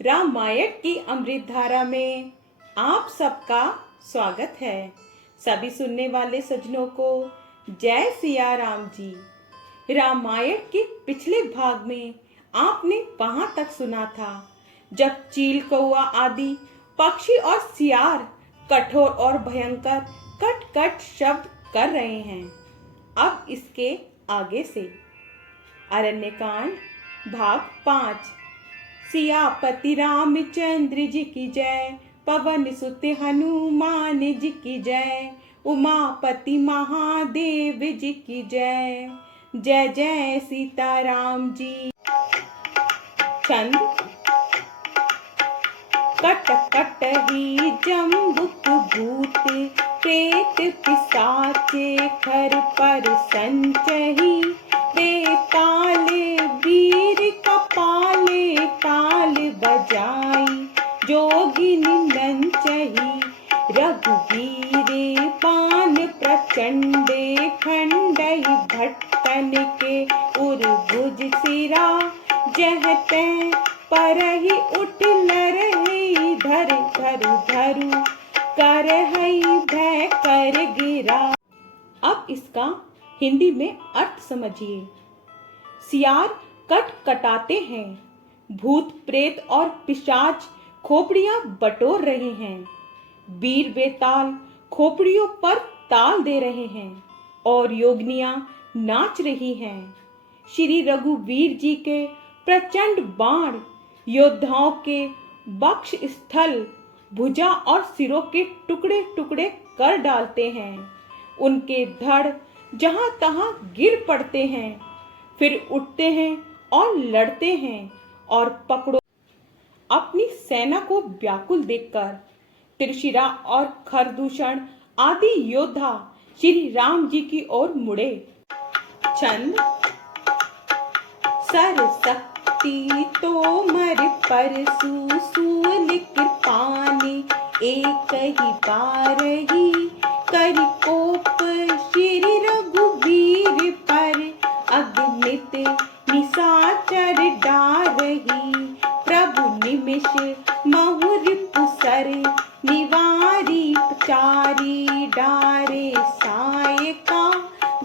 रामायण की अमृत धारा में आप सबका स्वागत है। सभी सुनने वाले सज्जनों को जय सिया राम जी। रामायण के पिछले भाग में आपने वहां तक सुना था जब चील, कौआ आदि पक्षी और सियार कठोर और भयंकर कट कट शब्द कर रहे हैं। अब इसके आगे से अरण्यकांड भाग 5। सियापति रामचंद्र जी की जय, पवन सुत हनुमान जी की जय, उमापति महादेव जी की जय। जय जय सीताराम जी। छंद। कट कट ही जम्बुक भूत, प्रेत पिशाचे खर पर संचही, बेताले वीर कपाले ताल बजाई, जोगिनी नंचही रघुवीरे पान प्रचंडे, खंडई भट्टन के उर्भुज सिरा, जहते परहि उठ लरहि धर धरु धरु, करहई भय कर गिरा। अब इसका हिंदी में अर्थ समझिए। सियार कट कटाते हैं, भूत प्रेत और पिशाच खोपड़ियां बटोर रहे हैं, वीर बेताल खोपड़ियों पर ताल दे रहे हैं और योगनियां नाच रही हैं। श्री रघुवीर जी के प्रचंड बाण योद्धाओं के वक्ष स्थल, भुजा और सिरों के टुकड़े टुकड़े कर डालते हैं। उनके धड़ जहां तहां गिर पड़ते हैं, फिर उठते हैं और लड़ते हैं। और पकड़ो अपनी सेना को व्याकुल देखकर त्रिशिरा और खरदूषण आदि योद्धा श्री राम जी की ओर मुड़े। छंद। सरस्वती तोमर परसु सूल कृपानि, एक ही बारही करि कोप, श्री रघुवीर पर अगणित निशाचर डारही, प्रभु निमिष महु रिपुसर, निवारी चारी डारे सायका,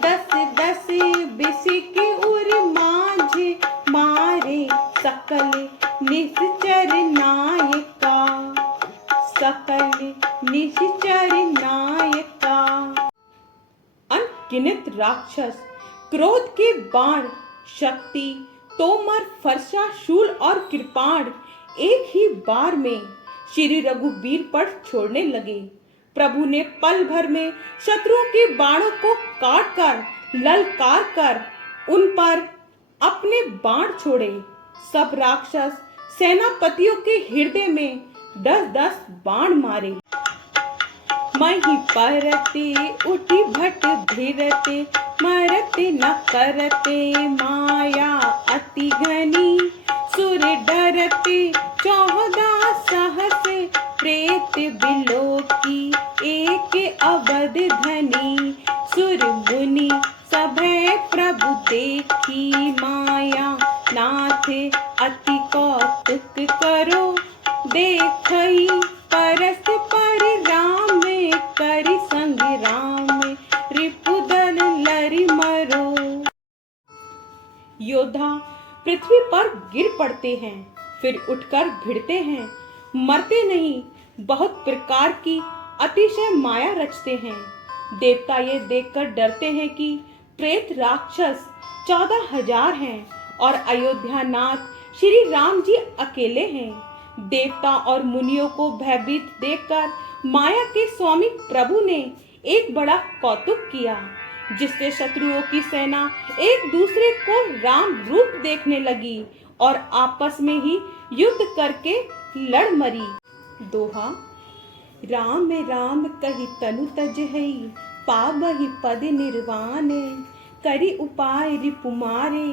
दस दस बिसिक उर माझ, मारे सकल निश्चर नायका, सकल निश्चर नायका। अनगिनत राक्षस क्रोध के बाण, शक्ति तोमर, फरसा, शूल और कृपाण एक ही बार में श्री रघुवीर पर छोड़ने लगे। प्रभु ने पल भर में शत्रुओं के बाणों को काट कर, ललकार कर उन पर अपने बाण छोड़े। सब राक्षस सेनापतियों के हृदय में 10-10 बाण मारे। मही परते उठी भट भिरते, मरते न करते माया अति घनी, सुर डरते 14 सहस, प्रेत बिलोकी एक अवध धनी, सुर मुनि सभै प्रभु देखी, माया नाथ अति कौतुक करो, देखई परस पर राम, करि संग्राम रिपुदल लरि मरो। योद्धा पृथ्वी पर गिर पड़ते हैं, फिर उठकर भिड़ते हैं, मरते नहीं, बहुत प्रकार की अतिशय माया रचते हैं। देवता ये देखकर डरते हैं कि प्रेत राक्षस 14,000 हैं और अयोध्या नाथ श्री राम जी अकेले हैं। देवता और मुनियों को भयभीत देखकर माया के स्वामी प्रभु ने एक बड़ा कौतुक किया, जिससे शत्रुओं की सेना एक दूसरे को राम रूप देखने लगी और आपस में ही युद्ध करके लड़ मरी। दोहा। राम राम कहि तनु तजहि, पावहि पद निर्वाण, करि उपाय रिपु मारे,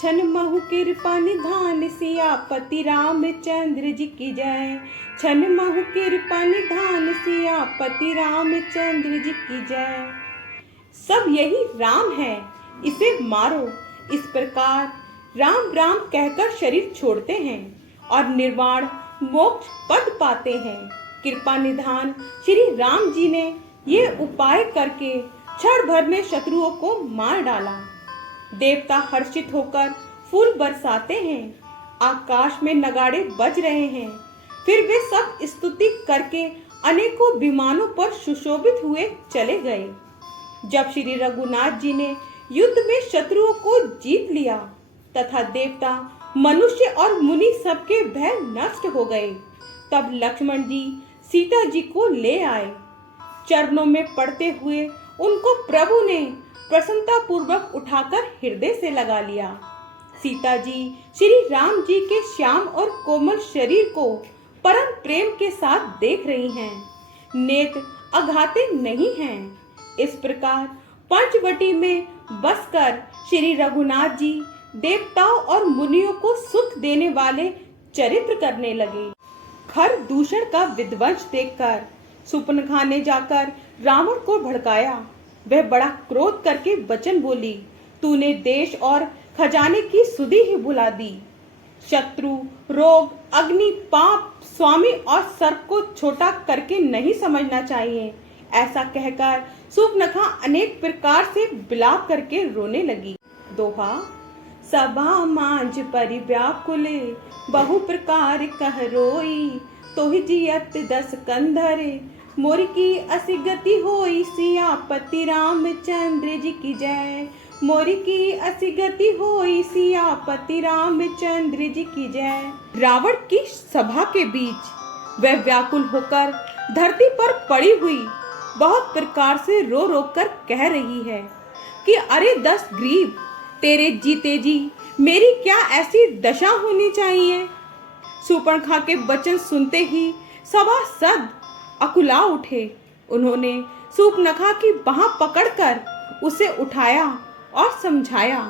छन महु कृपा निधान, सियापति रामचंद्र जी की जय। छन महु कृपा निधान, सियापति रामचंद्र जी की जय। सब यही राम है, इसे मारो। इस प्रकार राम राम कहकर शरीर छोड़ते हैं और निर्वाण मोक्ष पद पाते हैं। कृपा निधान श्री राम जी ने ये उपाय करके क्षण भर में शत्रुओं को मार डाला। देवता हर्षित होकर फूल बरसाते हैं, आकाश में नगाड़े बज रहे हैं। फिर वे सब स्तुति करके अनेकों विमानों पर सुशोभित हुए चले गए। जब श्री रघुनाथ जी ने युद्ध में शत्रुओं को जीत लिया तथा देवता, मनुष्य और मुनि सबके भय नष्ट हो गए, तब लक्ष्मण जी सीता जी को ले आए। चरणों में पड़ते हुए उनको प्रभु ने प्रसन्नता पूर्वक उठाकर हृदय से लगा लिया। सीता जी श्री राम जी के श्याम और कोमल शरीर को परम प्रेम के साथ देख रही हैं, नेत्र अघाते नहीं हैं। इस प्रकार पंचवटी में बसकर श्री रघुनाथ जी देवताओं और मुनियों को सुख देने वाले चरित्र करने लगे। खर दूषण का विध्वंस देखकर सुपनखा ने जाकर रावण को भड़काया। वह बड़ा क्रोध करके वचन बोली, तूने देश और खजाने की सुधि ही भुला दी। शत्रु, रोग, अग्नि, पाप, स्वामी और सर्प को छोटा करके नहीं समझना चाहिए। ऐसा कहकर सुपनखा अनेक प्रकार से विलाप करके रोने लगी। दोहा। सभा मांझ परिव्याकुले, बहु प्रकार कह रोई। तोहि जियत दस कंधरे, मोर की असी गति होई। सियापति रामचंद्र जी की जय, मोर की असी गति होई। सियापति रामचंद्र जी की जय। रावण की सभा के बीच वह व्याकुल होकर धरती पर पड़ी हुई बहुत प्रकार से रो रो कर कह रही है कि अरे 10 ग्रीव, तेरे जीते जी मेरी क्या ऐसी दशा होनी चाहिए। सुपर्णखा के वचन सुनते ही सभासद अकुला उठे। उन्होंने सुपर्णखा की बाह पकड़कर उसे उठाया और समझाया।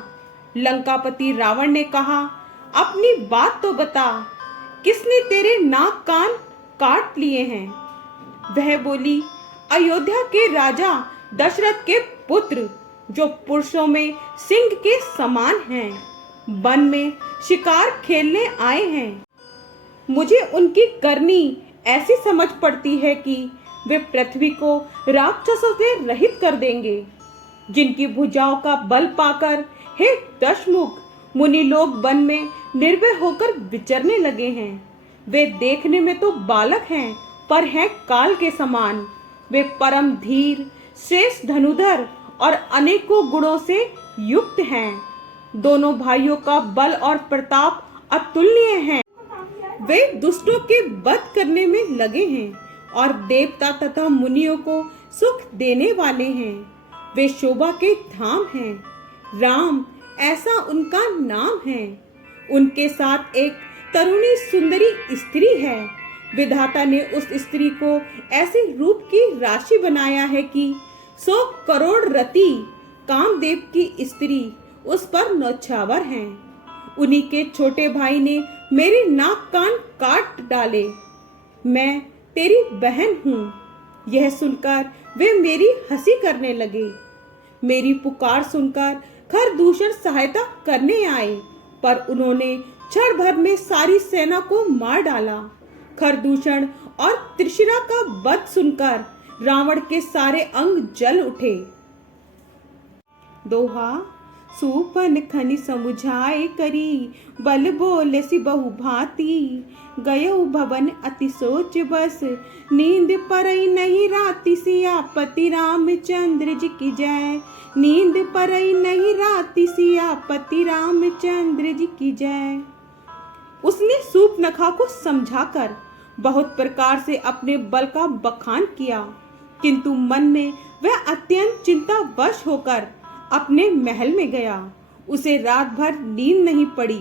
लंकापति रावण ने कहा, अपनी बात तो बता, किसने तेरे नाक कान काट लिए हैं। वह बोली, अयोध्या के राजा दशरथ के पुत्र, जो पुरुषों में सिंह के समान हैं, वन में शिकार खेलने आए हैं। मुझे उनकी करनी ऐसी समझ पड़ती है कि वे पृथ्वी को राक्षसों से रहित कर देंगे। जिनकी भुजाओं का बल पाकर हे दशमुख मुनि लोग वन में निर्भय होकर विचरने लगे हैं। वे देखने में तो बालक हैं, पर हैं काल के समान। वे परम धीर, श्रेष्ठ धनुधर और अनेकों गुणों से युक्त हैं। दोनों भाइयों का बल और प्रताप अतुलनीय है। वे दुष्टों के वध करने में लगे हैं और देवता तथा मुनियों को सुख देने वाले हैं। वे शोभा के धाम हैं। राम ऐसा उनका नाम है। उनके साथ एक तरुणी सुंदरी स्त्री है। विधाता ने उस स्त्री को ऐसे रूप की राशि बनाया है कि 100 करोड़ रति कामदेव की स्त्री उस पर नौछावर हैं। उन्हीं के छोटे भाई ने मेरे नाक कान काट डाले। मैं तेरी बहन हूँ। यह सुनकर वे मेरी हंसी करने लगे। मेरी पुकार सुनकर खरदूषण सहायता करने आए, पर उन्होंने क्षण भर में सारी सेना को मार डाला। खरदूषण और त्रिशिरा का वध सुनकर रावण के सारे अंग जल उठे। दोहा। सूपन खनि समुझाए करी, बल बोले सी बहु भांति। गयो भवन अति सोच बस, नींद परई नहीं राति। सियापति रामचंद्र जी की जय, नींद परई नहीं राति। सियापति रामचंद्र जी की जय। उसने सूर्पनखा को समझाकर बहुत प्रकार से अपने बल का बखान किया, किंतु मन में वह अत्यंत चिंतावश होकर अपने महल में गया। उसे रात भर नींद नहीं पड़ी।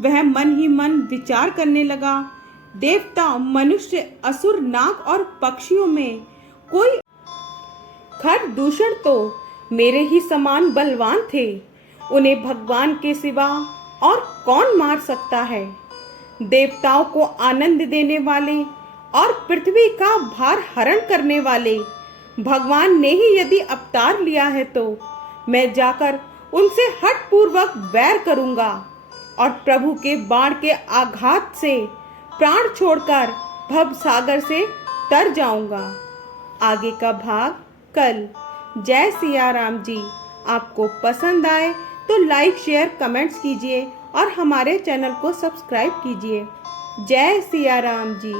वह मन ही मन विचार करने लगा, देवता, मनुष्य, असुर, नाग और पक्षियों में कोई खरदूषण तो मेरे ही समान बलवान थे। उन्हें भगवान के सिवा और कौन मार सकता है। देवताओं को आनंद देने वाले और पृथ्वी का भार हरण करने वाले भगवान ने ही यदि अवतार लिया है, तो मैं जाकर उनसे हठ पूर्वक वैर करूंगा। और प्रभु के बाण के आघात से प्राण छोड़कर भव सागर से तर जाऊंगा। आगे का भाग कल। जय सिया राम जी। आपको पसंद आए तो लाइक शेयर कमेंट्स कीजिए और हमारे चैनल को सब्सक्राइब कीजिए। जय सिया राम जी।